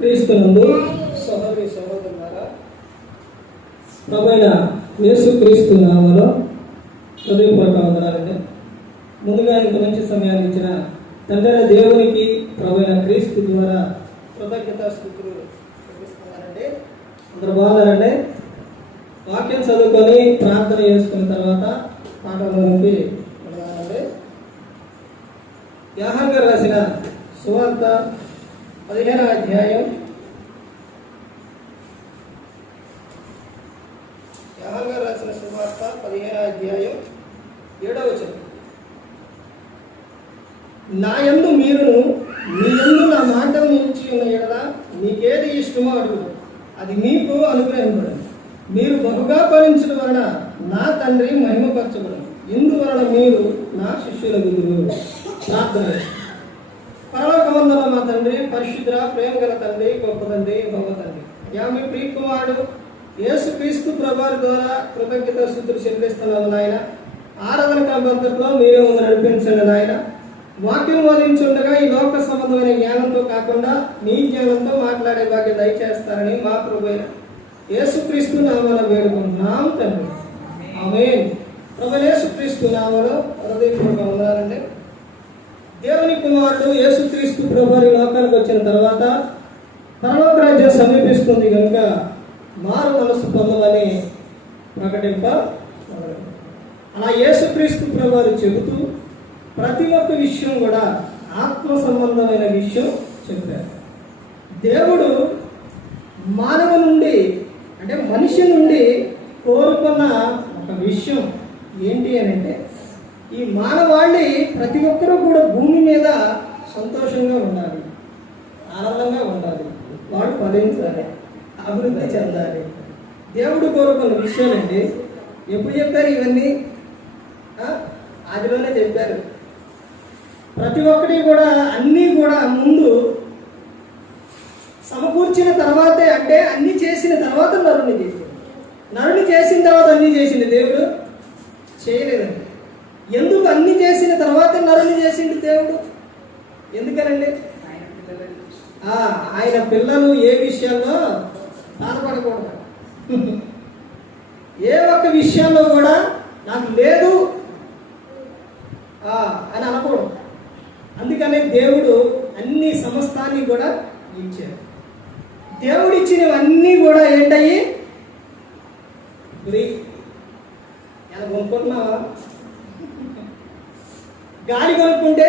క్రీస్తునందు సహోదరి సహోదరులారా, ప్రభువైన యేసుక్రీస్తు నామములో హృదయపూర్వక వందనాలండి. ముందుగా ఇంత మంచి సమయాన్ని ఇచ్చిన తండ్రి దేవునికి ప్రభువైన క్రీస్తు ద్వారా కృతజ్ఞతాస్తుతులు చూపిస్తున్నానండి. అందరూ బాగున్నారండి. వాక్యం చదువుకొని ప్రార్థన చేసుకున్న తర్వాత పాఠంలోకి వెళ్ళాలండి. యోహాను గారు రాసిన సువార్త 15వ అధ్యాయం, యోహాను గారు రాసిన సువార్త 15వ అధ్యాయం 7వ వచనం. నా యందు మీరును మీ యందు నా మాటలు నిలిచి ఉన్న ఎడల మీకేది ఇష్టమో అడుగు, అది మీకు అనుగ్రహింపబడును. మీరు బహుగా ఫలించడం వలన నా తండ్రి మహిమపరచబడును. ఇందువలన మీరు నా శిష్యుల గురువు. ప్రార్థన. పరలోకమందున మా తండ్రి, పరిశుద్ధ ప్రేమ గల తండ్రి, గొప్ప తండ్రి, గొప్ప తండ్రి, మీ ప్రియకుమారుడు యేసుక్రీస్తు ప్రభువారి ద్వారా కృతజ్ఞతాస్తుతులు చెల్లిస్తున్నాను నాయన. ఆరాధన క్రమంలో మీరే ముందు నడిపించండి నాయన. వాక్యం బోధించుండగా ఈ లోక సంబంధమైన జ్ఞానంతో కాకుండా మీ జ్ఞానంతో మాట్లాడే భాగ్యం దయచేస్తారని మా ప్రభువైన యేసుక్రీస్తు నామమున వేడుకుంటున్నాం తండ్రి. ఆమేన్. ప్రభు యేసుక్రీస్తు నామములో హృదయపూర్వక వందనాలండి. దేవుని కుమారుడు యేసుక్రీస్తు ప్రభువారి లోకానికి వచ్చిన తర్వాత పరలోక రాజ్యం సమీపిస్తుంది కనుక మారు మనసు పొందమని ప్రకటింప. అలా యేసుక్రీస్తు ప్రభువారు చెబుతూ ప్రతి ఒక్క విషయం కూడా ఆత్మ సంబంధమైన విషయం చెప్పారు. దేవుడు మానవ నుండి అంటే మనిషి నుండి కోరుకున్న ఒక విషయం ఏంటి అని అంటే, ఈ మానవాళి ప్రతి ఒక్కరూ కూడా భూమి మీద సంతోషంగా ఉండాలి, ఆనందంగా ఉండాలి, వాడు ఫలించాలి, అభివృద్ధి చెందాలి. దేవుడు కోరుకున్న విషయాలండి. ఎప్పుడు చెప్పారు ఇవన్నీ? ఆదిలోనే చెప్పారు. ప్రతి ఒక్కటి కూడా అన్నీ కూడా ముందు సమకూర్చిన తర్వాతే, అంటే అన్ని చేసిన తర్వాత నరుని చేసింది. నరుని చేసిన తర్వాత అన్ని చేసింది దేవుడు చేయలేదండి. ఎందుకు అన్ని చేసిన తర్వాత నరుని చేసింది దేవుడు? ఎందుకనండి? ఆయన పిల్లలు ఏ విషయాల్లో బాధపడకూడదు, ఏ ఒక్క విషయాల్లో కూడా నాకు లేదు అని అనకూడదు. అందుకనే దేవుడు అన్ని సమస్తాన్ని కూడా ఇచ్చాడు. దేవుడు ఇచ్చినవన్నీ కూడా ఏంటయ్యి? ఫ్రీ. ఎలా కొనుక్కుంటున్నావా? గాలి కొనుక్కుంటే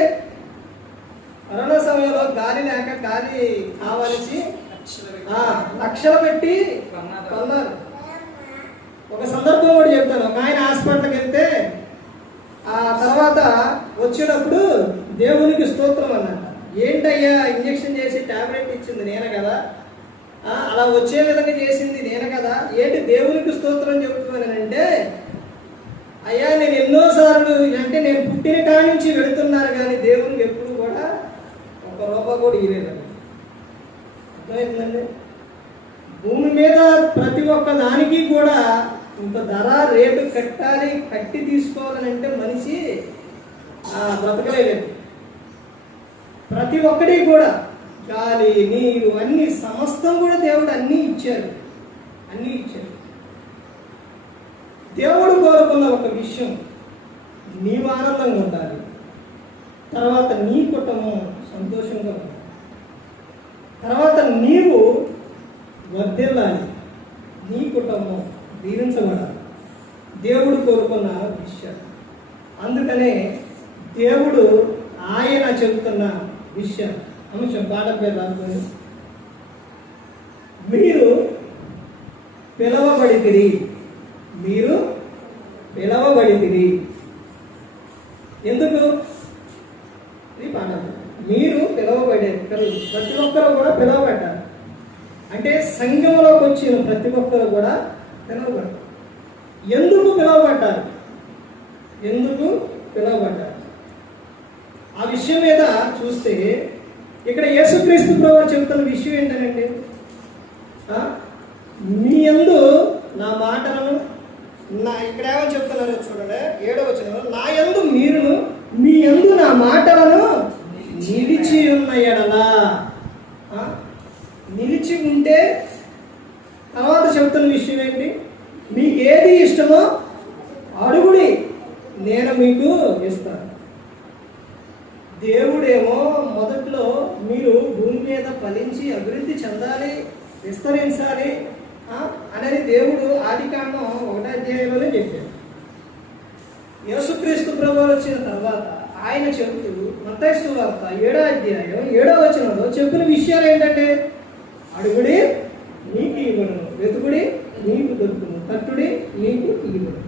కరోనా సమయంలో గాలి లేక గాలి కావాల్సి లక్షలు పెట్టి కొన్నారు. ఒక సందర్భం కూడా చెప్తాను. ఒక ఆయన హాస్పిటల్కి వెళ్తే ఆ తర్వాత వచ్చినప్పుడు దేవునికి స్తోత్రం అన్నట్ట. ఏంటయ్యా, ఇంజక్షన్ చేసి టాబ్లెట్ ఇచ్చింది నేనే కదా, అలా వచ్చే విధంగా చేసింది నేనే కదా, ఏంటి దేవునికి స్తోత్రం చెబుతున్నానంటే, అయ్యా నేను ఎన్నోసార్లు అంటే నేను పుట్టిన కాడి నుంచి వెళుతున్నారు కానీ దేవునికి ఎప్పుడు కూడా ₹1 కూడా ఇవ్వలేదండి. అర్థమవుతుందండి? భూమి మీద ప్రతి ఒక్క దానికి కూడా ఇంత ధర రేటు కట్టాలి, కట్టి తీసుకోవాలని అంటే మనిషి బ్రతకలేదు. ప్రతి ఒక్కటి కూడా గాలి, నీరు, అన్ని సమస్తం కూడా దేవుడు అన్నీ ఇచ్చారు. అన్నీ ఇచ్చారు. దేవుడు కోరుకున్న ఒక విషయం, నీవు ఆనందంగా ఉండాలి, తర్వాత నీ కుటుంబం సంతోషంగా ఉండాలి, తర్వాత నీవు వర్ధిల్లాలి, నీ కుటుంబం దీవించబడాలి. దేవుడు కోరుకున్న విషయం. అందుకనే దేవుడు ఆయన చెబుతున్న విషయం అంశం పాట పేరు రాసుకొని, మీరు పిలవబడితిరి, మీరు పిలవబడితిరి. ఎందుకు ఈ పాట? మీరు ప్రతి ఒక్కరు కూడా పిలవబడ్డారు. అంటే సంఘంలోకి వచ్చిన ప్రతి ఒక్కరు కూడా పిలవబడ్డారు. ఎందుకు పిలవబడ్డారు? ఎందుకు పిలవబడ్డారు? ఆ విషయం మీద చూస్తే ఇక్కడ యేసుక్రీస్తు ప్రభువు చెబుతున్న విషయం ఏంటంటే, మీ యందు నా మాటలను ఇక్కడ ఏమో చెప్తున్నారు చూడండి, 7వ వచనంలో, నా యందు మీరును మీ యందు నా మాటలను నిలిచి ఉన్న ఎడల నేను మీకు ఇస్తాను. దేవుడేమో మొదట్లో మీరు భూమి మీద ఫలించి అభివృద్ధి చెందాలి, విస్తరించాలి అనేది దేవుడు ఆదికాండం 1వ అధ్యాయంలోనే చెప్పాడు. యేసుక్రీస్తు ప్రభువు వచ్చిన తర్వాత ఆయన చెబుతూ మత్తయి సువార్త 7వ అధ్యాయం 7వ వచనంలో చెప్పిన విషయాలు ఏంటంటే, అడుగుడి నీకు ఇవ్వను, వెతుకుడి నీకు దొరుకును, తట్టుడి నీకు ఇవ్వను.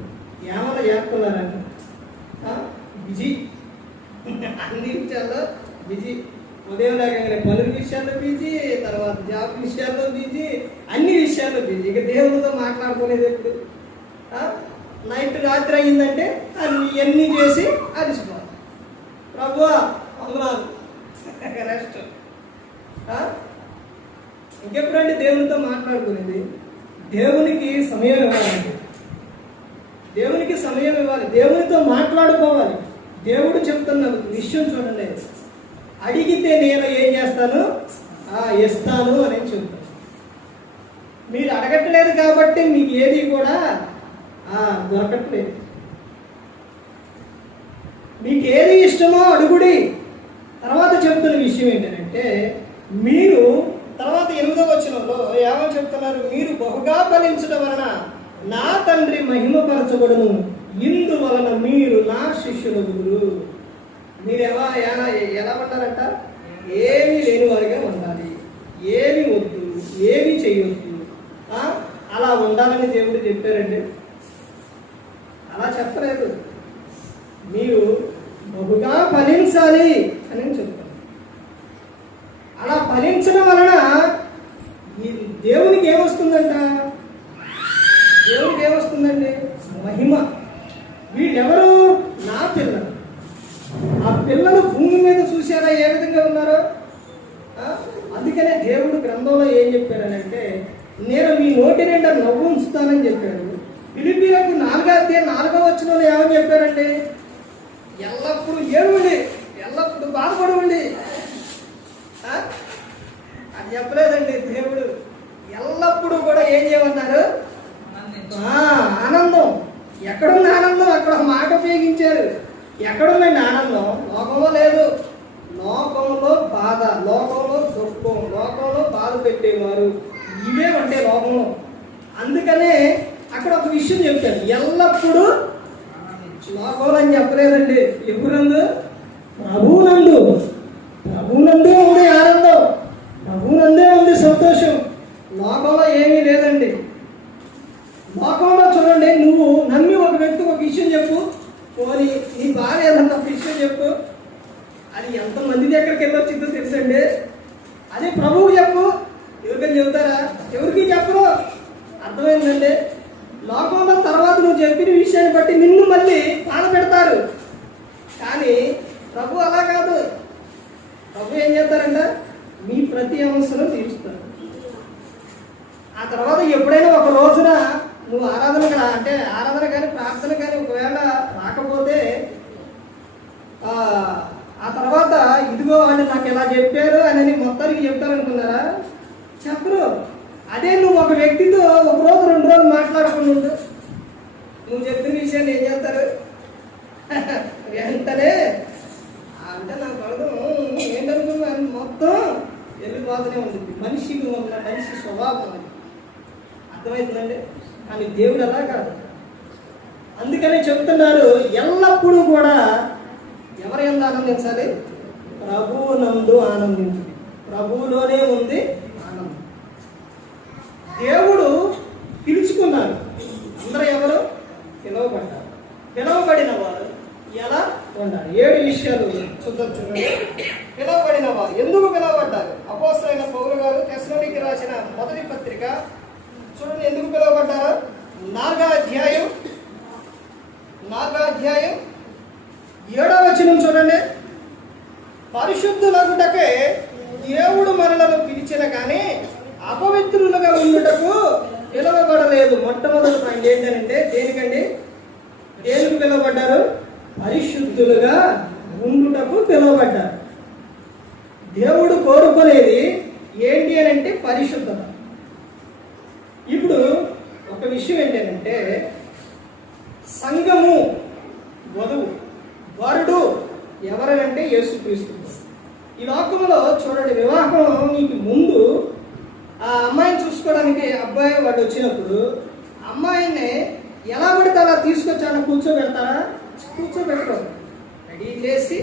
ఏమన్నా చేస్తున్నారండి? బిజీ, అన్ని విషయాల్లో బిజీ. ఉదయం లాగానే పనుల విషయాల్లో బిజీ, తర్వాత జాబ్ విషయాల్లో బిజీ, అన్ని విషయాల్లో బిజీ. ఇక దేవుడితో మాట్లాడుకునేది ఎప్పుడు? నైట్ రాత్రి అయ్యిందంటే అన్నీ చేసి అలసిపోవాలి. ప్రభువా వందనాలు, రెస్ట్. ఇంకెప్పుడంటే దేవునితో మాట్లాడుకునేది? దేవునికి సమయం ఇవ్వాలండి, దేవునికి సమయం ఇవ్వాలి, దేవునితో మాట్లాడుకోవాలి. దేవుడు చెప్తున్న విషయం చూడండి, అడిగితే నేను ఏం చేస్తాను? ఇస్తాను అని చెప్తాను. మీరు అడగట్లేదు కాబట్టి మీకు ఏది కూడా దొరకట్లేదు. మీకు ఏది ఇష్టమో అడుగుడి. తర్వాత చెప్తున్న విషయం ఏంటంటే, మీరు తర్వాత 8వ వచనంలో ఏమని చెప్తున్నారు? మీరు బహుగా ఫలించడం వలన నా తండ్రి మహిమపరచబడును, ఇందువలన మీరు నా శిష్యులగురు. మీరు ఎలా ఉంటారంట? ఏమీ లేని వారిగా ఉండాలి, ఏమి వద్దు, ఏమి చేయొద్దు, అలా ఉండాలని దేవుడు చెప్పారండి. అలా చెప్పలేదు, మీరు బహుగా ఫలించాలి అని చెప్తారు. అలా ఫలించడం వలన దేవునికి ఏమొస్తుందంట? దేవునికి ఏమొస్తుందండి? మహిమ. వీళ్ళెవరు? నా పిల్లలు. ఆ పిల్లలు భూమి మీద చూసారా ఏ విధంగా ఉన్నారో? అందుకనే దేవుడు గ్రంథంలో ఏం చెప్పాడనంటే, నేను మీ నోటి నిండా నవ్వు ఉంచుతానని చెప్పాడు. ఫిలిప్పీయులకు 4వ అధ్యాయం 4వ వచనంలో ఏమని చెప్పారండి? ఎల్లప్పుడూ ఏడుండి, ఎల్లప్పుడూ బాధపడవండి అని చెప్పలేదండి దేవుడు. ఎల్లప్పుడూ కూడా ఏం చేయమన్నారు? ఆనందం. ఎక్కడున్న ఆనందం? అక్కడ ఒక మాట ఉపయోగించారు. ఎక్కడుందండి ఆనందం? లోకంలో లేదు. లోకంలో బాధ, లోకంలో దుఃఖం, లోకంలో బాధ పెట్టేవారు ఇవే ఉంటాయి లోకంలో. అందుకనే అక్కడ ఒక విషయం చెప్తాడు, ఎల్లప్పుడూ. లోకంలో అని చెప్పలేదండి. ఎప్పుడందు? ప్రభువునందు. ప్రభువునందే ఉంది ఆనందం, ప్రభువునందే ఉంది సంతోషం. లోకంలో ఏమీ లేదండి. లోకంలో చూడండి, నువ్వు నమ్మి ఒక వ్యక్తికి ఒక విషయం చెప్పు, పోనీ నీ భార్య ఏదన్నా ఒక విషయం చెప్పు, అది ఎంతమంది దగ్గరికి వెళ్ళొచ్చిందో తెలుసండి. అదే ప్రభువు చెప్పు, ఎవరికైనా చెబుతారా? ఎవరికి చెప్పరు. అర్థమైందండి? లోకంలో తర్వాత నువ్వు చెప్పిన విషయాన్ని బట్టి నిన్ను మళ్ళీ బాధ పెడతారు. కానీ ప్రభు అలా కాదు. ప్రభు ఏం చేస్తారంట? మీ ప్రతి అవసరం తీరుస్తారు. ఆ తర్వాత ఎప్పుడైనా ఒక రోజున నువ్వు ఆరాధన కానీ ప్రార్థన కానీ ఒకవేళ రాకపోతే ఆ తర్వాత ఇదిగో వాళ్ళు నాకు ఎలా చెప్పారు అని మొత్తానికి చెప్తారనుకున్నారా? చెప్పరు. అదే నువ్వు ఒక వ్యక్తితో ఒక రోజు 2 రోజులు మాట్లాడుకుంటు నువ్వు చెప్పిన విషయాన్ని ఏం చేస్తారు? వెంటనే అంటే నాకు అర్థం ఏంటనుకున్నాను, మొత్తం వెళ్ళిపోతూనే ఉంటుంది. మనిషికి ఉన్న మనిషి స్వభావం అది. అర్థమవుతుందండి? కానీ దేవుడు అలా కాదు. అందుకనే చెప్తున్నారు, ఎల్లప్పుడూ కూడా ఎవరు ఎంత ఆనందించాలి? ప్రభువునందు ఆనందించాలి. ప్రభువులోనే ఉంది ఆనందం. దేవుడు పిలుచుకున్నారు. అందరూ ఎవరు? పిలువబడ్డారు. పిలువబడిన వారు ఎలా ఉండాలి? 7 విషయాలు చూద్దాం. చూడండి, పిలువబడిన వారు ఎందుకు పిలువబడ్డారు? అపోస్తలుడైన పౌలు గారు తెస్సలోనికీయులకు రాసిన మొదటి పత్రిక చూడండి, ఎందుకు పిలువబడ్డారు? 4వ అధ్యాయం 7వ వచనం చూడండి. పరిశుద్ధులగుటకే దేవుడు మనలను పిలిచిన కానీ అపవిత్రులుగా ఉండుటకు పిలువబడలేదు. మొట్టమొదటి పాయింట్ ఏంటంటే, దేనికండి? దేనికి పిలువబడ్డారు? పరిశుద్ధులుగా ఉండుటకు పిలువబడ్డారు. దేవుడు కోరుకునేది ఏంటి అని అంటే పరిశుద్ధత. ఇప్పుడు ఒక విషయం ఏంటంటే, సంఘము వరుడు ఎవరనంటే యేసుక్రీస్తు. ఈ లోకంలో చూడండి, వివాహం నీకు ముందు ఆ అమ్మాయిని చూసుకోవడానికి అబ్బాయి వాడు వచ్చినప్పుడు అమ్మాయిని ఎలా పడితే అలా తీసుకొచ్చి అలా కూర్చోబెడతారా? కూర్చోబెడతారు. రెడీ చేసి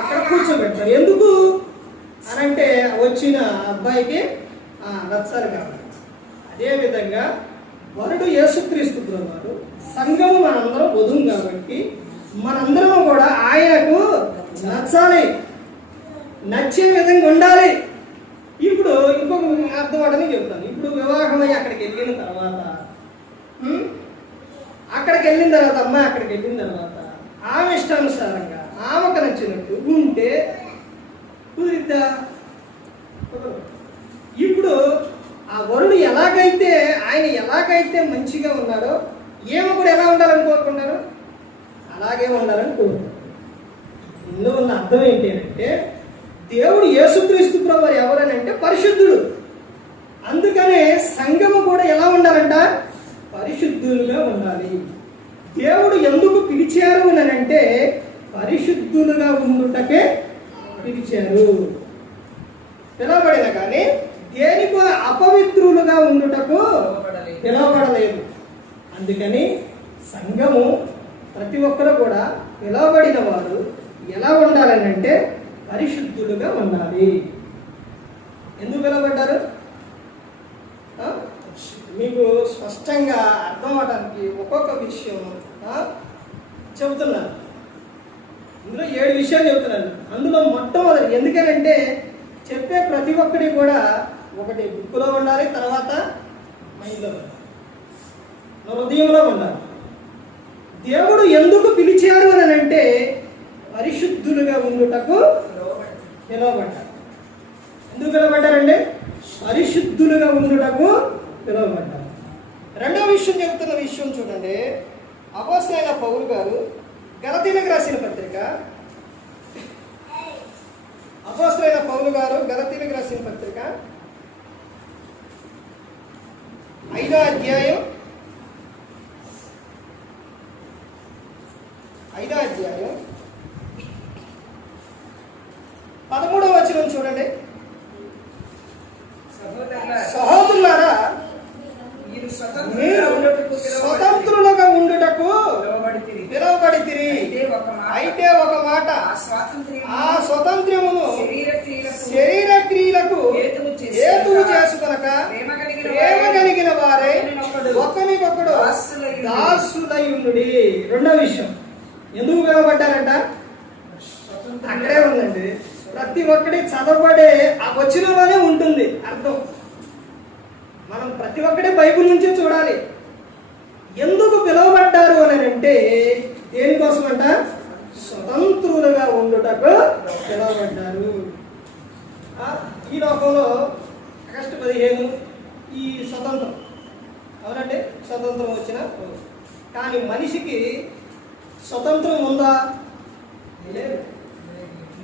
అక్కడ కూర్చోబెడతారు. ఎందుకు అనంటే వచ్చిన అబ్బాయికి నచ్చాలి కాబట్టి. అదేవిధంగా వరుడు యేసుక్రీస్తు వారు, సంఘము మనందరం వధువు కాబట్టి మనందరం కూడా ఆయనకు నచ్చాలి, నచ్చే విధంగా ఉండాలి. ఇప్పుడు ఇంకొక అర్థమని చెప్తాను. ఇప్పుడు వివాహమై అక్కడికి వెళ్ళిన తర్వాత అమ్మాయి అక్కడికి వెళ్ళిన తర్వాత ఆమె ఇష్టానుసారంగా ఆమెకు నచ్చినట్టు ఉంటే కుదిరిద్దా? ఇప్పుడు ఆ వరుడు ఆయన ఎలాగైతే మంచిగా ఉన్నాడో ఏమో కూడా ఎలా ఉండాలని కోరుకుంటారు? అలాగే ఉండాలని కోరుకుంటారు. ఇందులో ఉన్న అర్థం ఏంటి అంటే, దేవుడు యేసుక్రీస్తు ప్రభువు ఎవరని అంటే పరిశుద్ధుడు. అందుకనే సంఘము కూడా ఎలా ఉండాలంట? పరిశుద్ధులుగా ఉండాలి. దేవుడు ఎందుకు పిలిచారు అని అంటే పరిశుద్ధులుగా ఉండుటకే పిలిచారు. పిలవబడిన కానీ దేనికి అపవిత్రులుగా ఉండుటకు పిలవబడలేదు. అందుకని సంఘము ప్రతి ఒక్కరు కూడా పిలవబడిన వారు ఎలా ఉండాలని అంటే పరిశుద్ధులుగా ఉండాలి. ఎందుకు పిలవబడ్డారు? మీకు స్పష్టంగా అర్థం అవడానికి ఒక్కొక్క విషయం చెబుతున్నాను. ఇందులో 7 విషయాలు చెబుతున్నాను. అందులో మొట్టమొదటి, ఎందుకనంటే చెప్పే ప్రతి ఒక్కటి కూడా ఒకటి బుక్కులో ఉండాలి, తర్వాత మైండ్లో హృదయంలో ఉండాలి. దేవుడు ఎందుకు పిలిచారు అని అంటే పరిశుద్ధులుగా ఉండుటకు పిలువబడ్డారు. ఎందుకు పిలువబడ్డారంటే పరిశుద్ధులుగా ఉండుటకు పిలువబడ్డారు. రెండవ విషయం చెబుతున్న విషయం చూడండి. అపోస్తలుడైన పౌలు గారు గలతీయులకు రాసిన పత్రిక, అపోస్తలుడైన పౌలు గారు గలతీయులకు రాసిన పత్రిక 5వ అధ్యాయం 13వ వచనం చూడండి. సహోదరులారా, మీరు స్వతంత్రులుగా ఉండుటకు పిలువబడితిరి. అయితే ఒక మాట, ఆ స్వతంత్రమును శరీర క్రియలకు హేతువు చేసుకొనక ప్రేమ కలిగిన వారై ఒకరికొకడు దాసులై ఉండుడి. రెండవ విషయం, ఎందుకు పిలువబడ్డారంట? అక్కడే ఉందండి. ప్రతి ఒక్కటి చదవబడే ఆ వచనంలోనే ఉంటుంది అర్థం. మనం ప్రతి ఒక్కటి బైబిల్ నుంచే చూడాలి. ఎందుకు పిలువబడ్డారు అని అంటే దేనికోసం అంట? స్వతంత్రులుగా ఉండుటకు పిలువబడ్డారు. ఈ లోకంలో ఆగస్టు 15 ఈ స్వతంత్రం, అవునండి, స్వతంత్రం వచ్చిన. కానీ మనిషికి స్వతంత్రం ఉందా?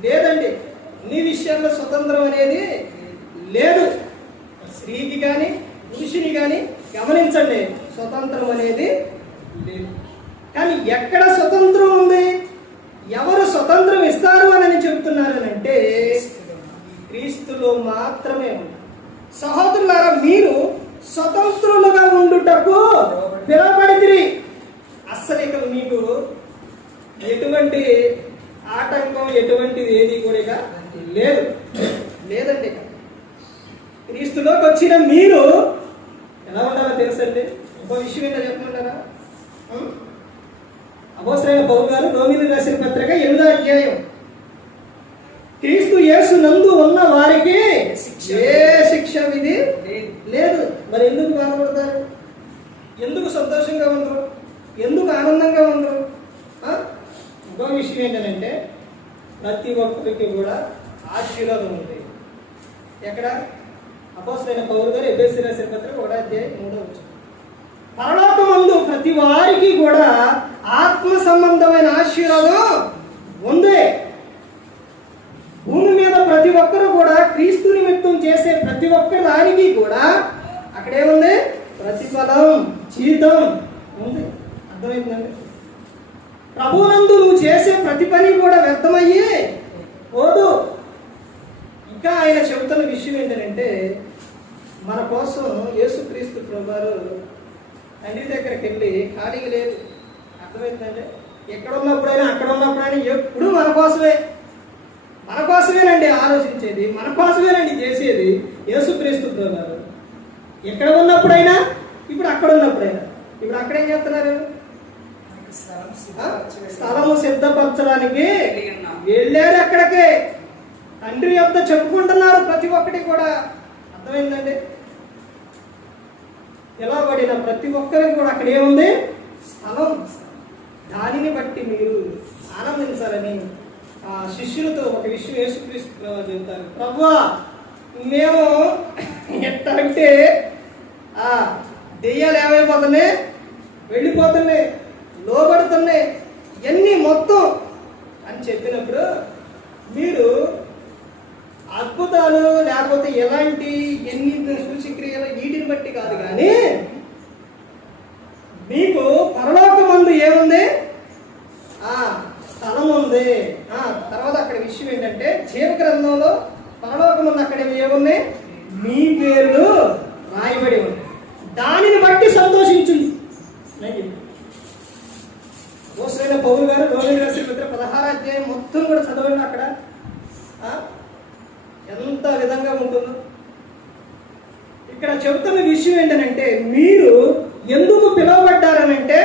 లేదండి. అన్ని విషయాల్లో స్వతంత్రం అనేది లేదు. స్త్రీకి కానీ పురుషుని కానీ గమనించండి, స్వతంత్రం అనేది లేదు. కానీ ఎక్కడ స్వతంత్రం ఉంది? ఎవరు స్వతంత్రం ఇస్తారు అని చెబుతున్నారు అంటే క్రీస్తులో మాత్రమే ఉంది. సహోదరులారా, మీరు స్వతంత్రులుగా ఉండుటకు పిలువబడితిరి. అస్సలు ఇక మీకు ఎటువంటి ఆటంకం, ఎటువంటిది ఏది కూడా లేదండి. క్రీస్తులోకి వచ్చిన మీరు ఎలా ఉండాలో తెలుసండి. ఒక విషయం ఏంటో చెప్తున్నారా? అపోస్తలుడైన పౌలు గారు రోమీయులకు రాసిన పత్రిక 8వ అధ్యాయం, క్రీస్తు యేసు నందు ఉన్న వారికి ఏ శిక్ష విధి లేదు. మరి ఎందుకు బాధపడతారు? ఎందుకు సంతోషంగా ఉండరు? ఎందుకు ఆనందంగా ఉండరు? ఇంకో విషయం ఏంటంటే ప్రతి ఒక్కరికి కూడా ఆశీర్వాదం ఉంది. ఎక్కడ? అపోస్తలుడైన పౌలు గారు ఎఫెసీయులకు రాసిన పత్రిక 1వ అధ్యాయం 3వ వచనం, పరలోకమందు ప్రతి వారికి కూడా ఆత్మ సంబంధమైన ఆశీర్వాదం ఉంది. భూమి మీద ప్రతి ఒక్కరు కూడా క్రీస్తు నిమిత్తం చేసే ప్రతి ఒక్కరి దానికి కూడా అక్కడేముంది? ప్రతిఫలం, జీతం ఉంది. అర్థమైందండి? ప్రభువునందు నువ్వు చేసే ప్రతి పని కూడా వ్యర్థమయ్యి పోదు. ఇంకా ఆయన చెబుతున్న విషయం ఏంటంటే, మన కోసం యేసుక్రీస్తు ప్రభువారు తండ్రి దగ్గరికి వెళ్ళి ఖాళీగా లేదు. అర్థమవుతుందంటే, ఎక్కడ ఉన్నప్పుడైనా అక్కడ ఉన్నప్పుడైనా ఎప్పుడు మన కోసమేనండి ఆలోచించేది, మన కోసమేనండి చేసేది యేసుక్రీస్తు ప్రభువారు. ఎక్కడ ఉన్నప్పుడైనా, ఇప్పుడు అక్కడ ఉన్నప్పుడైనా. ఇప్పుడు అక్కడ ఏం చేస్తున్నారు? స్థలము సిద్ధపరచడానికి వెళ్ళారు. అక్కడికే తండ్రి యొద్ద చెప్పుకుంటున్నారు ప్రతి ఒక్కటి కూడా. అర్థమైందండి? ఎలా పడిన ప్రతి ఒక్కరికి కూడా అక్కడ ఏముంది? స్థలం. దానిని బట్టి మీరు ఆనందించాలని ఆ శిష్యులతో ఒక విషయం యేసుక్రీస్తు చెబుతారు. ప్రభువా, మేము ఎట్టంటే దెయ్యాలు ఏమైపోతున్నాయి, వెళ్ళిపోతున్నాయి, లోబడుతున్నాయి, ఇవన్నీ మొత్తం అని చెప్పినప్పుడు మీరు అద్భుతాలు లేకపోతే ఎలాంటి ఎన్ని సూచక్రియలు వీటిని బట్టి కాదు, కానీ మీకు పరలోకమందు ఏముంది? స్థలం ఉంది. తర్వాత అక్కడ విషయం ఏంటంటే, జీవ గ్రంథంలో పరలోకమందు అక్కడ ఏమున్నాయి? మీ పేర్లు రాయబడి ఉంది. దానిని బట్టి సంతోషించు. మోసైన పౌలు గారు రోమియోలు రాసిన పత్రిక 16వ అధ్యాయం మొత్తం కూడా చదవండి. అక్కడ ఎంత విధంగా ఉంటుందో. ఇక్కడ చెబుతున్న విషయం ఏంటంటే, మీరు ఎందుకు పిలువబడ్డారనంటే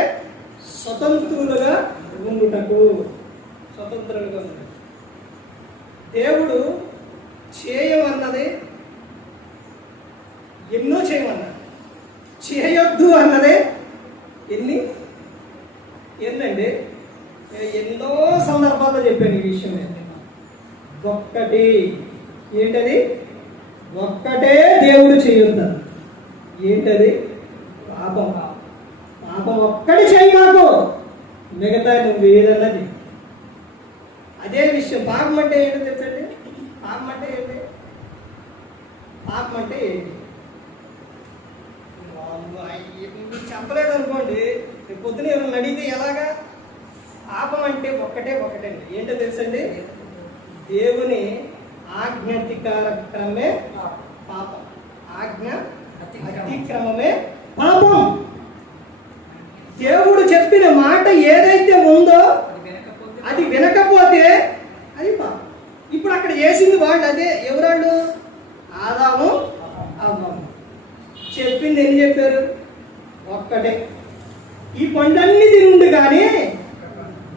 స్వతంత్రులుగా ఉండుటకు. స్వతంత్రులుగా ఉండుట. దేవుడు చేయమన్నది ఎన్నో చేయమన్నాడు, చేయొద్దు అన్నదే ఎన్నండి ఎన్నో సందర్భాల్లో చెప్పాను ఈ విషయం. ఒక్కటి ఏంటది? ఒక్కటే దేవుడు చేయొద్దు. ఏంటది? పాపం. పాపం ఒక్కటి చేయి మాకు, మిగతా నువ్వు ఏదన్నది. అదే విషయం. పాపం అంటే ఏంటో చెప్పండి. పాపం అంటే ఏంటి? పాపం అంటే ఏంటి? చెప్పలేదు అనుకోండి, రేపు పొద్దున ఎవరైనా అడిగితే ఎలాగా? పాపం అంటే ఒకటండి. ఏంటో తెలుసండి? దేవుని ఆజ్ఞాతిక్రమే పాపం. ఆజ్ఞ అతిక్రమమే పాపం. దేవుడు చెప్పిన మాట ఏదైతే ఉందో అది వినకపోతే అది పాపం. ఇప్పుడు అక్కడ చేసింది వాళ్ళు అదే. ఎవరాళ్ళు? ఆదాము అవ్వము. చెప్పింది ఎన్ని చెప్పారు? ఒక్కటే. ఈ పండ్లన్నీ తినుండు కానీ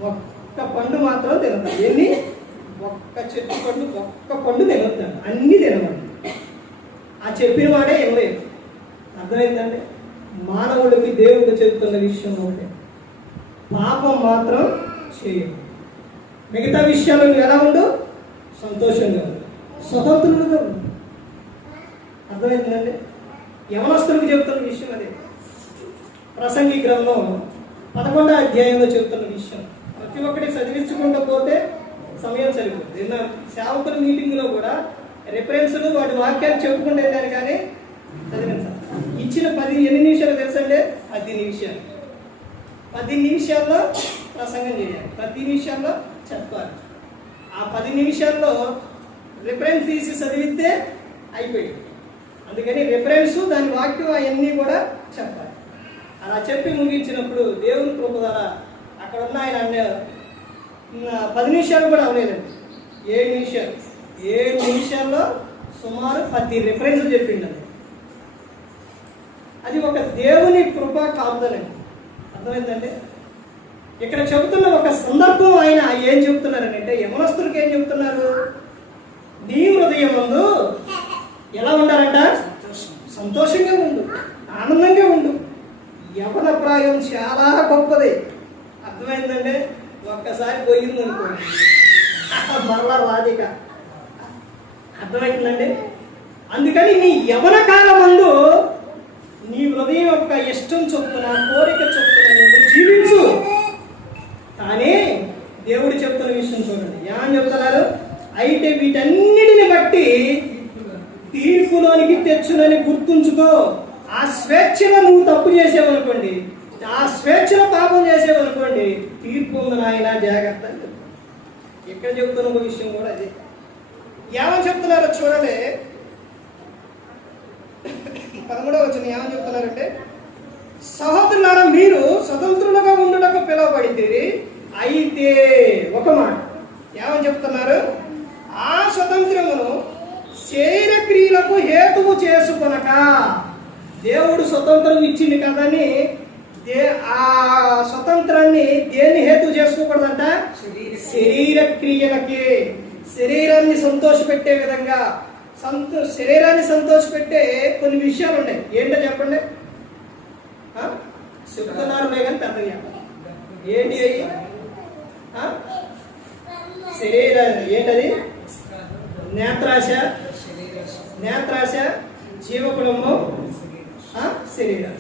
ఒక్క పండు మాత్రం తినద్దు. ఎన్ని? ఒక్క చెట్టు పండు, ఒక్క పండు తినొద్దాం, అన్ని తినవండి. ఆ చెప్పిన వాడే ఇవ్వలేదు. అర్థమైందండి? మానవుడికి దేవుడు చెబుతున్న విషయం ఒకటే, పాపం మాత్రం చేయదు. మిగతా విషయాలు ఎలా ఉండు? సంతోషంగా ఉండు, స్వతంత్రులుగా ఉండు. అర్థమైందండి? యవనస్తులకు చెబుతున్న విషయం అదే. ప్రసంగి గ్రంథం 11వ అధ్యాయంలో చెబుతున్న విషయం. ప్రతి ఒక్కటి చదివించుకుంటూ పోతే సమయం సరిపోతుంది. నిన్న సేవకుల మీటింగ్లో కూడా రిఫరెన్స్లు వాటి వాక్యాలు చెప్పుకుంటే వెళ్ళాను, కానీ చదివించాలి. ఇచ్చిన 10 నిమిషాలు తెలుసండి? 10 నిమిషాలు. 10 నిమిషాల్లో ప్రసంగం చేయాలి, 10 నిమిషాల్లో చెప్పాలి. ఆ 10 నిమిషాల్లో రిఫరెన్స్ తీసి చదివితే అయిపోయింది. అందుకని రిఫరెన్స్, దాని వాక్యం అవన్నీ కూడా చెప్పాలి. అలా చెప్పి ముగించినప్పుడు దేవుని కృప ద్వారా అక్కడ ఉన్న ఆయన 10 నిమిషాలు కూడా అవలేదండి, 7 నిమిషాల్లో సుమారు 10 రిఫరెన్స్లు చెప్పిండండి. అది ఒక దేవుని కృప కాపుదలండి. అర్థమైందండి? ఇక్కడ చెబుతున్న ఒక సందర్భం ఆయన ఏం చెబుతున్నారనంటే, యవనస్తులకు ఏం చెబుతున్నారు? నీ హృదయం ముందు ఎలా ఉండాలంట? సంతోషంగా ఉండు, ఆనందంగా ఉండు. యవన ప్రాయం చాలా గొప్పది. అర్థమైందండి? ఒక్కసారి పోయింది అనుకోండి, మరలా రాదిక. అర్థమవుతుందండి? అందుకని నీ యవన కాలమందు నీ హృదయం యొక్క ఇష్టం చొప్పున, కోరిక చొప్పున నువ్వు జీవించు. కానీ దేవుడు చెప్తున్న విషయం చూడండి, ఏమని చెప్తున్నారు? అయితే వీటన్నిటిని బట్టి తీర్పులోనికి తెచ్చునని గుర్తుంచుకో. ఆ స్వేచ్ఛలో నువ్వు తప్పు చేసావనుకోండి, ఆ స్వేచ్ఛలో పాపం చేసేవనుకోండి తీర్పు ఉంది నాయన జాగ్రత్త అని చెప్తాను. ఎక్కడ చెప్తున్న ఒక విషయం కూడా అదే. ఏమని చెప్తున్నారో చూడండి, 13వ వచనం ఏమని చెప్తున్నారంటే, సహోదరులారా మీరు స్వతంత్రులుగా ఉండటకు పిలువబడితే, అయితే ఒక మాట ఏమని చెప్తున్నారు, ఆ స్వతంత్రమును శరీర క్రియలకు హేతువు చేసుకొనక. దేవుడు స్వతంత్రం ఇచ్చింది కదని ఆ స్వతంత్రాన్ని దేన్ని హేతు చేసుకోకూడదంట, శరీర క్రియలకి. శరీరాన్ని సంతోషపెట్టే విధంగా శరీరాన్ని సంతోషపెట్టే కొన్ని విషయాలు ఉన్నాయి. ఏంటో చెప్పండి, చెప్తున్నారు కానీ పెద్దగా ఏంటి అయ్యి శరీరాన్ని ఏంటది, నేత్రాశ, జీవకులము, శరీరం.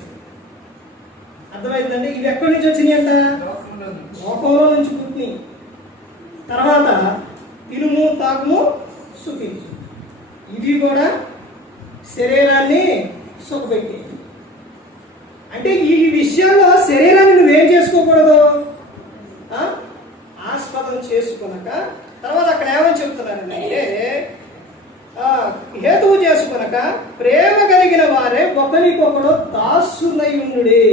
అర్థమైందండి. ఇవి ఎక్కడి నుంచి వచ్చినాయి అంట, లోకంలో నుంచి పుట్టినాయి. తర్వాత తినుము తాకుము సుఖించు, ఇవి కూడా శరీరాన్ని సుఖపెట్టి. అంటే ఈ విషయాల్లో శరీరాన్ని నువ్వేం చేసుకోకూడదు, ఆస్పదం చేసుకొనక. తర్వాత అక్కడ ఏమని చెప్తున్నారంటే, హేతువు చేసుకొనక ప్రేమ కలిగిన వారే ఒకరికొకడు దాసులై ఉండుడి.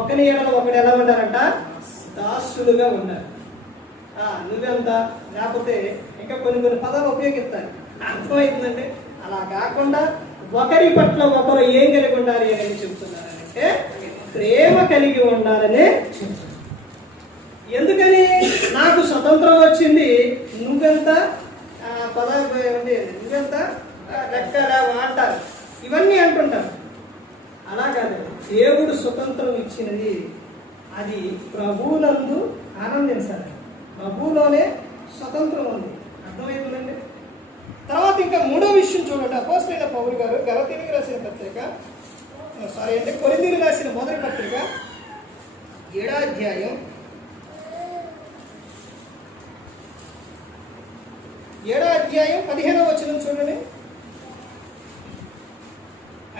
ఒకరి ఎడల ఒకడు ఎలా ఉండాలంట, దాసులుగా ఉండాలి. నువ్వెంత, లేకపోతే ఇంకా కొన్ని పదాలు ఉపయోగిస్తాను, అర్థమవుతుందంటే అలా కాకుండా ఒకరి పట్ల ఒకరు ఏం కలిగి ఉండాలి అని చెప్తున్నారంటే ప్రేమ కలిగి ఉండాలని చెప్తున్నారు. ఎందుకని, నాకు స్వతంత్రం వచ్చింది, నువ్వెంత పదాలు నువ్వెంత లెక్కలా అంటారు, ఇవన్నీ అంటుంటారు. అలా కాదు, దేవుడు స్వతంత్రం ఇచ్చినది అది ప్రభువునందు ఆనందించాలి. ప్రభువులోనే స్వతంత్రం ఉంది. అర్థమవుతుందండి. తర్వాత ఇంకా 3వ విషయం చూడండి, అపోస్తలుడైన పౌలు గారు గలతీయులకు రాసిన పత్రిక, కొరింథీయులకు రాసిన మొదటి పత్రిక 7వ అధ్యాయం 15వ వచనం చూడండి.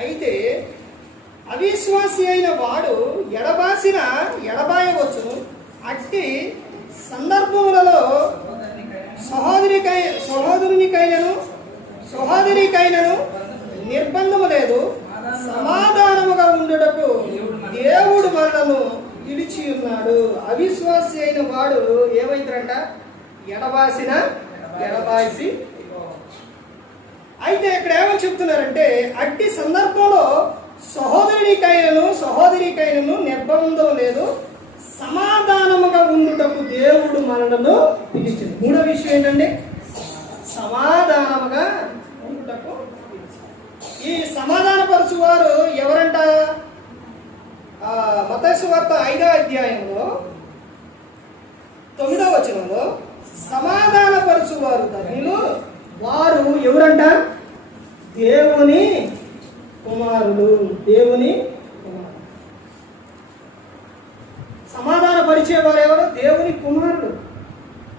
అయితే అవిశ్వాసి అయిన వాడు ఎడబాయవచ్చును, అట్టి సందర్భములలో సహోదరికైనను నిర్బంధము లేదు, సమాధానముగా ఉండుటకు దేవుడు మనలను పిలిచి ఉన్నాడు. అవిశ్వాసి అయిన వాడు ఏమైందంట, ఎడబాసి. అయితే ఇక్కడ ఏమని చెప్తున్నారంటే, అట్టి సందర్భంలో సహోదరికైనను నిర్బంధం లేదు, సమాధానముగా ఉండుటకు దేవుడు మనలను పిలిచింది. 3వ విషయం ఏంటంటే, సమాధానముగా ఉండుటకు. ఈ సమాధానపరచువారు ఎవరంట, మత్తయి సువార్త 5వ అధ్యాయంలో 9వ వచనంలో సమాధానపరచువారు ధన్యులు, వారు ఎవరంట, దేవుని కుమారులు. సమాధాన పరిచేవారు ఎవరు, దేవుని కుమారుడు.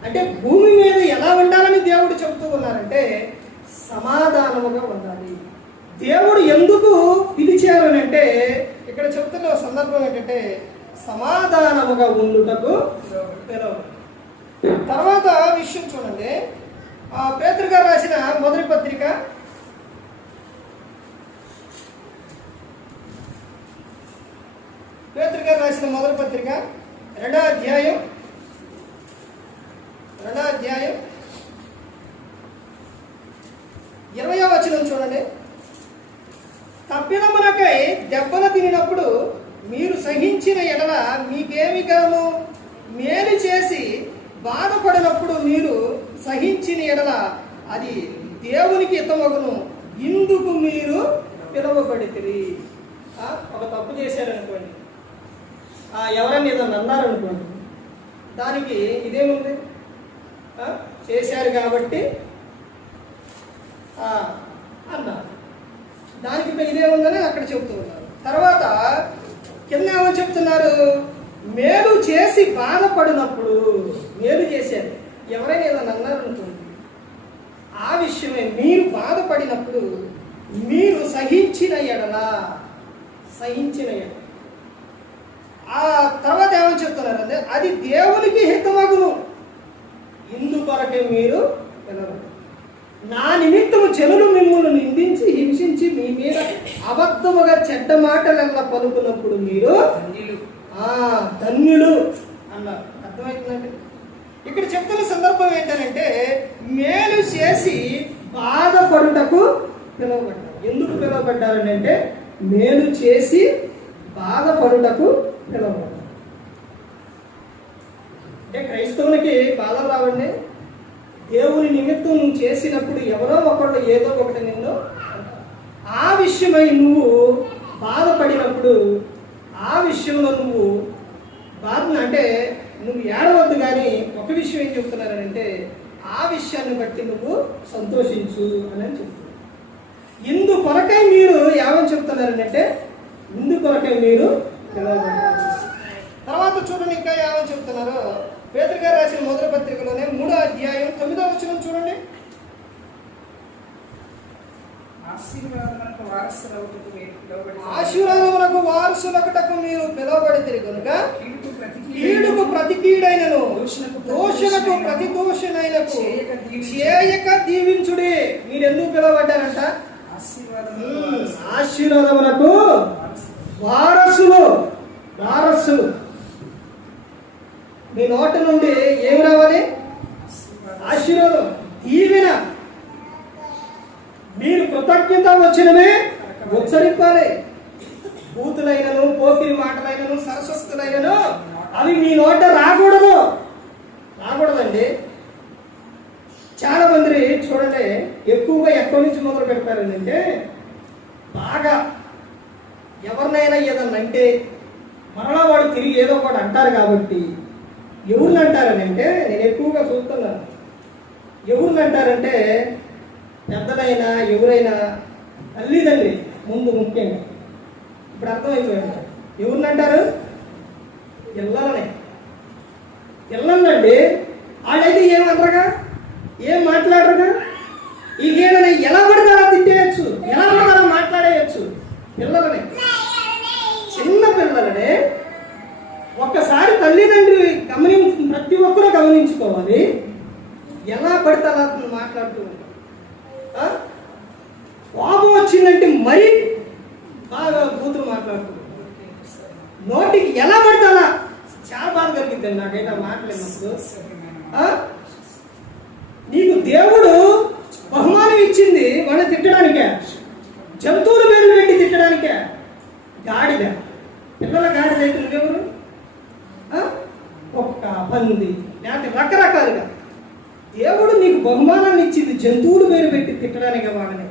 అంటే భూమి మీద ఎలా ఉండాలని దేవుడు చెబుతూ ఉన్నారంటే సమాధానముగా ఉండాలి. దేవుడు ఎందుకు పిలిచారు అని అంటే ఇక్కడ చెప్తున్న సందర్భం ఏంటంటే సమాధానముగా ఉండుటకు పిలువ. తర్వాత విషయం చూడండి, పేతురు గారు రాసిన మొదటి పత్రిక 2వ అధ్యాయం 20వ వచనం చూడండి. తప్పిదమునకై దెబ్బలు తినినప్పుడు మీరు సహించిన ఎడల మీకేమి గలము, మేలు చేసి బాధపడినప్పుడు మీరు సహించిన ఎడల అది దేవునికి హితమగును, ఇందుకు మీరు పిలువబడితిరి. ఒక తప్పు చేశారనుకోండి, ఎవరన్నా ఏదన్నా అన్నారనుకోండి, దానికి ఇదేముంది, చేశారు కాబట్టి అన్నారు, దానికి ఇదేముందని అక్కడ చెబుతూ ఉన్నారు. తర్వాత కింద ఏమని చెప్తున్నారు, మేలు చేసి బాధపడినప్పుడు, మేలు చేశారు ఎవరైనా ఏదైనా అన్నారనుకోండి, ఆ విషయమే మీరు బాధపడినప్పుడు మీరు సహించిన ఎడల ఆ తర్వాత ఏమని చెప్తున్నారంటే అది దేవునికి హితమగును, ఇందుకొరకే మీరు పిలవబడ్డారు. నా నిమిత్తము జనులు మిమ్మల్ని నిందించి హింసించి మీ మీద అబద్ధముగా చెడ్డ మాటలెల్లా పలుకున్నప్పుడు మీరు ధన్యులు అన్నారు. అర్థమవుతుందండి? ఇక్కడ చెప్తున్న సందర్భం ఏంటంటే మేలు చేసి బాధపడుటకు పిలువబడ్డారు. ఎందుకు పిలువబడ్డారని అంటే మేలు చేసి బాధపడుటకు పిలువబడ్డారు. అంటే క్రైస్తవునికి బాధలు రావండి. దేవుని నిమిత్తం నువ్వు చేసినప్పుడు ఎవరో ఒకళ్ళు ఏదో ఒకటి నిన్ను ఆ విషయమై నువ్వు బాధపడినప్పుడు ఆ విషయంలో నువ్వు బాధను అంటే నువ్వు ఏడవద్దు. కానీ ఒక విషయం ఏం చెప్తున్నారంటే ఆ విషయాన్ని బట్టి నువ్వు సంతోషించు అని చెప్తున్నారు. ఇందుకొరకై మీరు ఏమని చెప్తున్నారంటే ఇందుకొరకై మీరు పిలవబడ్డారు. తర్వాత చూడండి ఇంకా ఏమని చెప్తున్నారు. పేతురు గారు రాసిన మొదటి పత్రికలోనే 3వ అధ్యాయం 9వ వచనం చూడండి. ఆశీర్వాదములకు వారసులకుటకు మీరు పిలువబడితిరి కనుక కీడుకు ప్రతి కీడైనను దోషణకు ప్రతి దోషణైనకు చేయక దీవించుడి. మీరు ఎందుకు పిలువబడ్డారంట? ఆశీర్వాదములకు వారసులు. వారసులు మీ నోటి నుండి ఏమి రావాలి? ఆశీర్వాదం, దీవెన. మీరు కృతజ్ఞత వచ్చినవే ఉచ్చరింపాలి. బూతులైనను పోకిరి మాటలైనను సరస్వస్తులైనను అవి మీ నోట రాకూడదండి. చాలా మంది చూడండి ఎక్కువగా ఎక్కడి నుంచి మొదలు పెడతారంటే బాగా ఎవరినైనా ఏదన్నా అంటే మరలా వాడు తిరిగి ఏదో ఒకటి అంటారు. కాబట్టి ఎవరిని అంటారనంటే నేను ఎక్కువగా చూస్తున్నాను. ఎవరిని అంటారంటే పెద్దలైనా ఎవరైనా తల్లిదండ్రి ముందు ముఖ్యంగా. ఇప్పుడు అర్థమైపోయింది. ఎవరిని అంటారు? పిల్లలండి. వాళ్ళైతే ఏమంటారుగా, ఏం మాట్లాడరుగా. ఈయనని ఎలా పడతారా తిట్టేయచ్చు, ఎలా పడతారా మాట్లాడేయచ్చు. పిల్లలనే, చిన్న పిల్లలనే ఒక్కసారి తల్లిదండ్రి ప్రతి ఒక్కరూ గమనించుకోవాలి. ఎలా పడితే అలా మాట్లాడుతూ ఉంటారు. కోపం వచ్చిందంటే మరీ బాగా బూతులు మాట్లాడుతూ నోటికి ఎలా పడితే అలా. చాలా బాధ కలిగిద్దండి నాకైతే మాట్లాడినప్పుడు. నీకు దేవుడు బహుమానం ఇచ్చింది వాళ్ళని తిట్టడానికే, జంతువుల పేర్లు పెట్టి తిట్టడానికే. గాడిద, పిల్లల గాడిద అయితే నువ్వెవరు? ఒక్క పంది లేకపోతే రకరకాలుగా దేవుడు నీకు బహుమానాన్ని ఇచ్చింది జంతువుల పేరు పెట్టి తిట్టడానికి. వాళ్ళని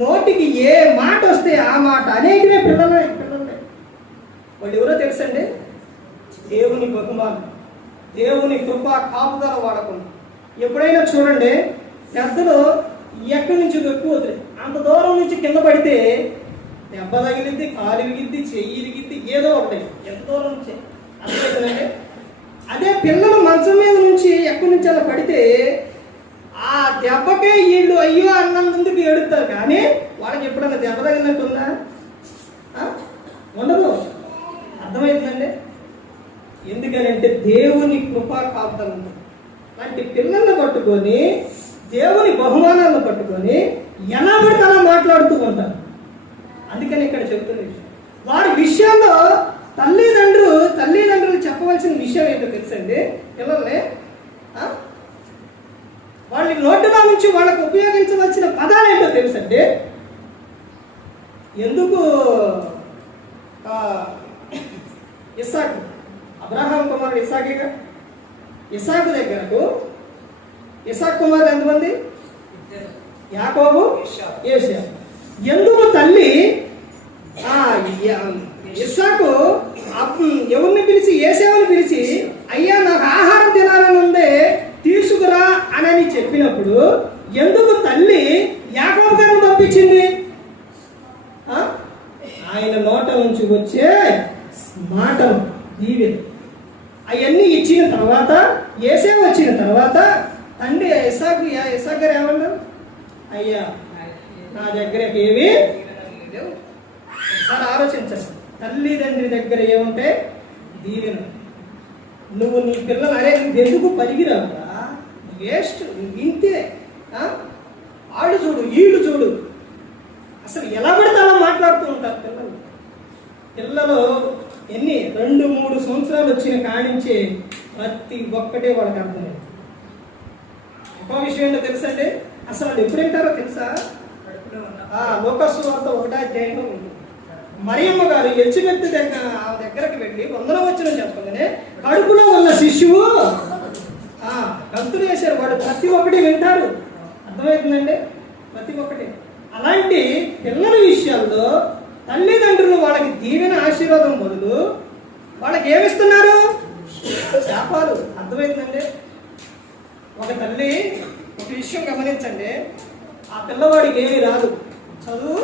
నోటికి ఏ మాట వస్తే ఆ మాట అనేటివే పిల్లలే. వాళ్ళు ఎవరో తెలుసండి? దేవుని బహుమానం, దేవుని కృప కాపుదల వాడకుండా. ఎప్పుడైనా చూడండి పెద్దలు ఎక్కడి నుంచి ఎక్కువ అంత దూరం నుంచి కింద పడితే దెబ్బ తగిలిద్ది, కాలు విరిగిద్ది, చెయ్యి ఇరిగిద్ది, ఏదో ఒకటి. ఎంత దూరం నుంచి అర్థమవుతుందండి. అదే పిల్లలు మంచం మీద నుంచి ఎక్కడి నుంచి అలా పడితే ఆ దెబ్బకే వీళ్ళు అయ్యో అన్నందుకు ఏడుస్తారు. కానీ వాళ్ళకి ఎప్పుడన్నా దెబ్బ తగిలినట్టుందా? ఉండదు. అర్థమవుతుందండి. ఎందుకనంటే దేవుని కృపా కాపుదల ఉంటుంది. అలాంటి పిల్లల్ని పట్టుకొని దేవుని బహుమానాలను పట్టుకొని ఎలా పడితే అలా మాట్లాడుతూ ఉంటారు. అందుకని ఇక్కడ చెబుతున్న విషయం, వారి విషయంలో తల్లిదండ్రులు చెప్పవలసిన విషయం ఏంటో తెలుసండి. పిల్లల్ని వాళ్ళ నోటిలో నుంచి వాళ్ళకు ఉపయోగించవలసిన పదాలు ఏంటో తెలుసండి. ఎందుకు ఇస్సాకు, అబ్రహాం కుమారుడు ఇస్సాకేగా. ఇస్సాకు దగ్గరకు ఇస్సాకు కుమారులు ఎంతమంది? యాకోబు, ఏశావు. ఎందుకు తల్లి ఇస్సాకు ఎవరిని పిలిచి, ఏశావుని పిలిచి అయ్యా నాకు ఆహారం తినాలని ఉందే తీసుకురా అని చెప్పినప్పుడు ఎందుకు తల్లి యాకోబు గారిని పంపించింది? ఆయన నోట నుంచి వచ్చే మాటలు దీవెన అవన్నీ ఇచ్చిన తర్వాత, ఏశావు వచ్చిన తర్వాత తండ్రి ఇస్సాకు గారు ఏమన్నారు? అయ్యా నా దగ్గరకి ఏవి లేవు. ఒకసారి ఆలోచించండి. తల్లిదండ్రి దగ్గర ఏముంటే దీవెన. నువ్వు నీ పిల్లలు అరే నువ్వు ఎందుకు పలిగిరావురా, వేస్ట్, నువ్వు ఇంతే, ఆడు చూడు ఈడు చూడు, అసలు ఎలా పడితే అలా మాట్లాడుతూ ఉంటారు పిల్లలు. పిల్లలు 2-3 సంవత్సరాలు వచ్చిన కాడించి ప్రతి ఒక్కటే వాళ్ళకి అర్థమైంది. ఒక విషయం ఏంటో తెలుసా అండి, అసలు వాళ్ళు ఎప్పుడు వింటారో తెలుసా? లోకాసు వార్త 1వ అధ్యాయంలో ఉంది. మరియమ్మ గారు ఎలిజబెత్ దగ్గరికి వెళ్ళి వందనం వచ్చిన చెప్పగానే కడుపులో ఉన్న శిశువు గంతులు వేశారు. వాడు ప్రతి ఒక్కటి వింటారు, అర్థమవుతుందండి, ప్రతి ఒక్కటి. అలాంటి పిల్లల విషయాల్లో తల్లిదండ్రులు వాళ్ళకి దీవెన ఆశీర్వాదం బదులు వాళ్ళకి ఏమిస్తున్నారు? శాపాలు. అర్థమవుతుందండి. ఒక తల్లి ఒక విషయం గమనించండి, ఆ పిల్లవాడికి ఏమీ రాదు, చదువు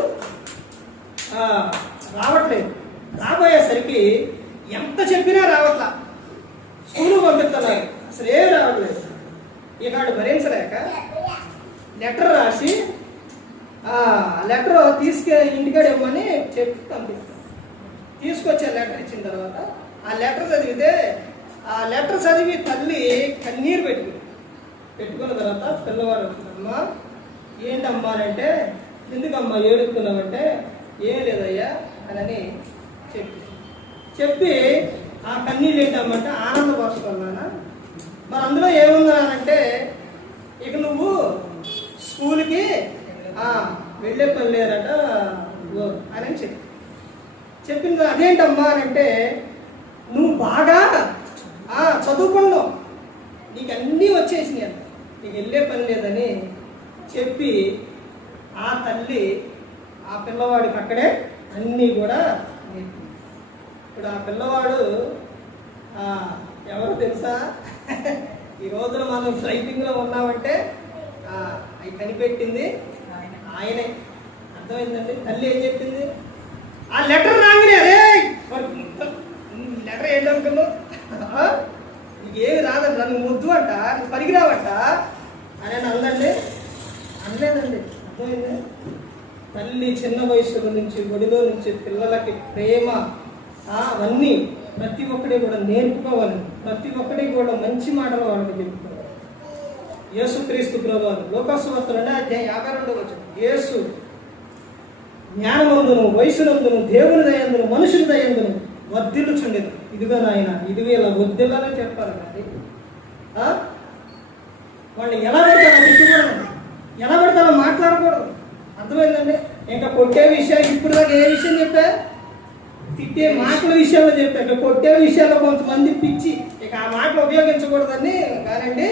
రావట్లేదు, రాబోయేసరికి ఎంత చెప్పినా రావట్లా, స్కూలు పంపిస్తున్నారు, అసలు ఏమి రావట్లేదు. ఇక వాడు భరించలేక లెటర్ రాసి లెటర్ ఇంటికాడ ఇవ్వమని చెప్పి పంపిస్తాను. తీసుకొచ్చే లెటర్ ఇచ్చిన తర్వాత ఆ లెటర్ చదివి తల్లి కన్నీరు పెట్టుకున్న తర్వాత పిల్లవాడు అమ్మా ఏంటమ్మా అంటే, ఎందుకమ్మా ఏడుకున్నావంటే, ఏం లేదయ్యా అని చెప్పి ఆ కన్నీళ్ళు ఏంటమ్మంటే ఆనందపరుచుకున్నానా. మరి అందులో ఏముందనంటే, ఇక నువ్వు స్కూల్కి వెళ్ళే పని లేదట అని చెప్పింది. అదేంటమ్మా అని అంటే, నువ్వు బాగా చదువుకున్నావు, నీకు అన్నీ వచ్చేసినాయి అంట, నీకు వెళ్ళే పని లేదని చెప్పి ఆ తల్లి ఆ పిల్లవాడికి అక్కడే అన్నీ కూడా నేర్పింది. ఇప్పుడు ఆ పిల్లవాడు ఎవరు తెలుసా? ఈ రోజున మనం రైటింగ్లో ఉన్నామంటే అవి కనిపెట్టింది ఆయనే. అర్థమైందండి. తల్లి ఏం చెప్పింది? ఆ లెటర్ రాగానే అదే లెటర్ ఏంటనుకున్నావు, నీకు ఏమి రాదంట, నువ్వు ముద్దు అంట, నువ్వు పనికిరావంట అని అందండి. అనలేదండి. అర్థమైంది. తల్లి చిన్న వయసులో నుంచి ఒడిలో నుంచి పిల్లలకి ప్రేమ అవన్నీ ప్రతి ఒక్కటి కూడా నేర్పుకోవాలి. ప్రతి ఒక్కటి కూడా మంచి మాటలు వాళ్ళకి చెప్పుకోవాలి. యేసుక్రీస్తు ప్రభువారు లోకాసు వార్త 2వ అధ్యాయం 52వ వచనం, యేసు జ్ఞానమందును వయసునందును దేవుని దయందును మనుషుల దయందును వర్ధిల్లుచుండెను. ఇదిగో నాయన ఇదిగో ఇలా వర్ధిల్లానే చెప్పాలి. కానీ వాళ్ళు ఎలా పెడతారో తిట్టకూడదు, ఎలా పెడతారో మాట్లాడకూడదు. అర్థమైందండి. ఇంకా కొట్టే విషయాలు ఇప్పుడు దాకా ఏ విషయం చెప్పా? తిట్టే మాటల విషయాల్లో చెప్పా. ఇక కొట్టే విషయాల్లో కొంతమంది పిచ్చి, ఇక ఆ మాటలు ఉపయోగించకూడదని. కానండి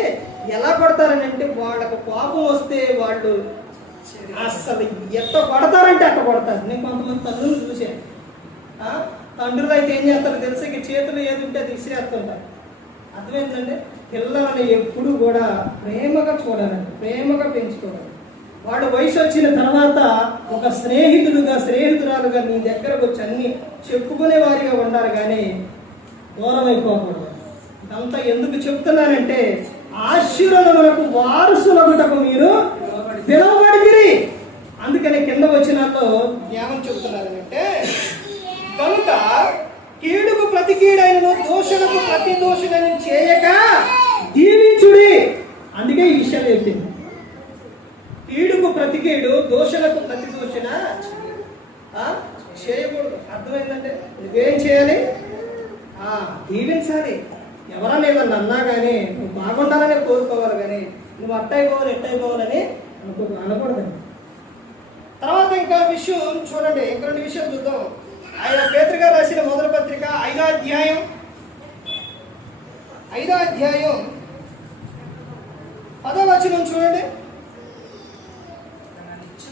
ఎలా కొడతారని అంటే, వాళ్ళకు కోపం వస్తే వాళ్ళు అసలు ఎంత కొడతారంటే అట్ట కొడతారు. నేను కొంతమంది తండ్రులు చూశాను. తండ్రులు అయితే ఏం చేస్తారో తెలిసి ఇక చేతులు ఏది ఉంటే అది విసిరేస్తుంటారు. అర్థమైందండి. పిల్లలని ఎప్పుడు కూడా ప్రేమగా చూడాలండి, ప్రేమగా పెంచుకోవాలి. వాడు వయసు వచ్చిన తర్వాత ఒక స్నేహితురాలుగా నీ దగ్గరకు వచ్చి అన్ని చెప్పుకునే వారిగా ఉండాలి, కానీ దూరం అయిపోకూడదు. ఇదంతా ఎందుకు చెప్తున్నానంటే, ఆశీర్వాదములకు వారసులగుటకు మీరు పిలువబడితిరి. అందుకని కింద వచ్చినాల్లో జ్ఞానం చెబుతున్నారంటే, కనుక కీడుకు ప్రతి కీడైనను దోషులకు ప్రతి దోషులను చేయక దీవించుడి. అందుకే ఈ విషయాలు చెప్పింది. కీడుకు ప్రతి కీడు, దోషులకు ప్రతి దోషణ చేయకూడదు. అర్థమైందంటే నువ్వేం చేయాలి? దీవించాలి. ఎవరన్నా ఏమన్నా అన్నా కానీ నువ్వు బాగుండాలని కోరుకోవాలి, కానీ నువ్వు అట్టయిపోవాలి ఎట్టయిపోవాలని అనకూడదండి. తర్వాత ఇంకా విషయం చూడండి, ఇంక 2 విషయాలు చూద్దాం. ఆయన పేతురు గారు రాసిన మొదటి పత్రిక 5వ అధ్యాయం 10వ వచనం చూడండి.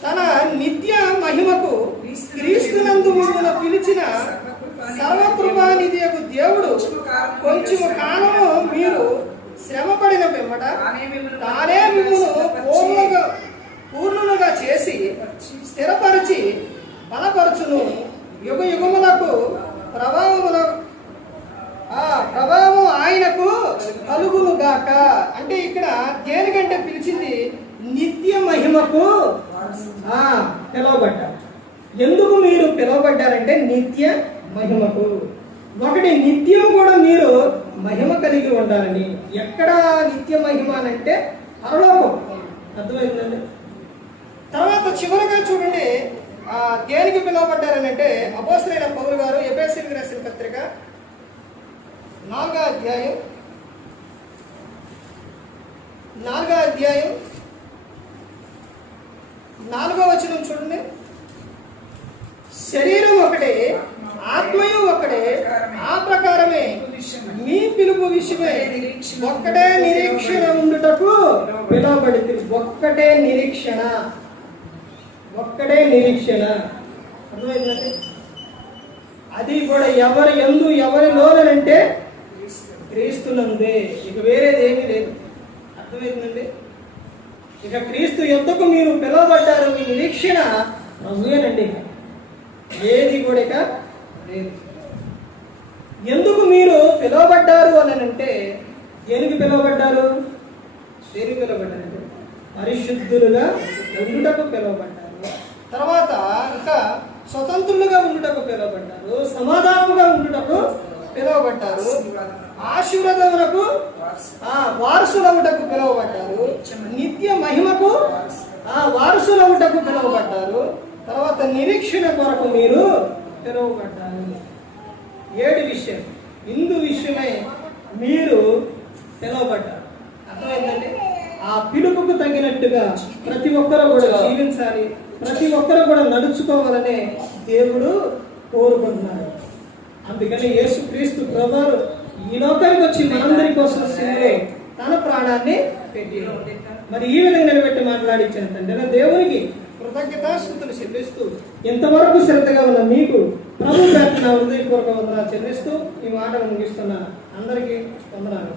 తన నిత్య మహిమకు క్రీస్తునందు మిమ్మల్ని పిలిచిన సర్వకృపానిధియగు దేవుడు కొంచెం కాలము మీరు శ్రమపడిన పిమ్మట తానే మిమ్మల్ని పూర్ణులుగా చేసి స్థిరపరిచి బలపరచును. యుగ యుగములకు ప్రభావం ఆయనకు కలుగును గాక. అంటే ఇక్కడ దేనికంటే పిలిచింది? నిత్య మహిమకు పిలువబడ్డారు. ఎందుకు మీరు పిలువబడ్డారంటే నిత్య మహిమకు. ఒకటి నిత్యం కూడా మీరు మహిమ కలిగి ఉండాలని. ఎక్కడ నిత్య మహిమ అంటే పరలోకం. అర్థమైందండి. తర్వాత చివరిగా చూడండి, దేనికి పిలువబడ్డారని అంటే అపోస్తలుడైన పౌలు గారు ఎఫెసీయులకు రాసిన పత్రిక 4వ అధ్యాయం 4వ వచనం చూడండి. శరీరం ఒకటే, ఆత్మయు ఒకటే, ఆ ప్రకారమే మీ పిలుపు విషయమై ఒక్కటే నిరీక్షణ ఉండుటకు పిలువబడింది. ఒక్కటే నిరీక్షణ. అర్థమైందండి. అది కూడా ఎవరి యందు ఎవరిలోనంటే క్రీస్తునందే, ఇక వేరేది ఏమీ లేదు. అర్థమైందండి. ఇక క్రీస్తు యొద్దకు మీరు పిలువబడ్డారు. మీ నిరీక్షణ ప్రభువేనండి. ఏది కూడా ఇక లేదు. ఎందుకు మీరు పిలువబడ్డారు అని అంటే దేనికి పిలువబడ్డారు? దేనికి పిలువబడ్డారంటే పరిశుద్ధులుగా ఉండుటకు పిలువబడ్డారు. తర్వాత ఇంకా స్వతంత్రులుగా ఉండుటకు పిలువబడ్డారు. సమాధానముగా ఉండుటకు పిలువబడ్డారు. ఆశీర్వాదములకు వారసులవుటకు పిలువబడ్డారు. నిత్య మహిమకు వారసులవుటకు పిలువబడ్డారు. తర్వాత నిరీక్షణ కొరకు మీరు పిలువబడ్డారు. 7 విషయం, ఇందు విషయమై మీరు పిలువబడ్డారు. అర్థమైందండి. ఆ పిలుపుకు తగినట్టుగా ప్రతి ఒక్కరు కూడా జీవించాలి, ప్రతి ఒక్కరు కూడా నడుచుకోవాలని దేవుడు కోరుకుంటున్నాడు. అందుకని యేసుక్రీస్తు ప్రభువు ఈ లోకానికి వచ్చి మనందరి కోసం సిలువలో తన ప్రాణాన్ని పెట్టి మరి ఈ విధంగా నిలబెట్టి మాట్లాడించాను తండ్రి. దేవునికి కృతజ్ఞతాస్తుతులు చెల్లిస్తూ ఇంతవరకు శ్రద్ధగా ఉన్న మీకు ప్రభు ప్రార్థన హృదయపూర్వక వందనాలు చెల్లిస్తూ ఈ మాటను ముగిస్తున్నా. అందరికీ వందనాలు.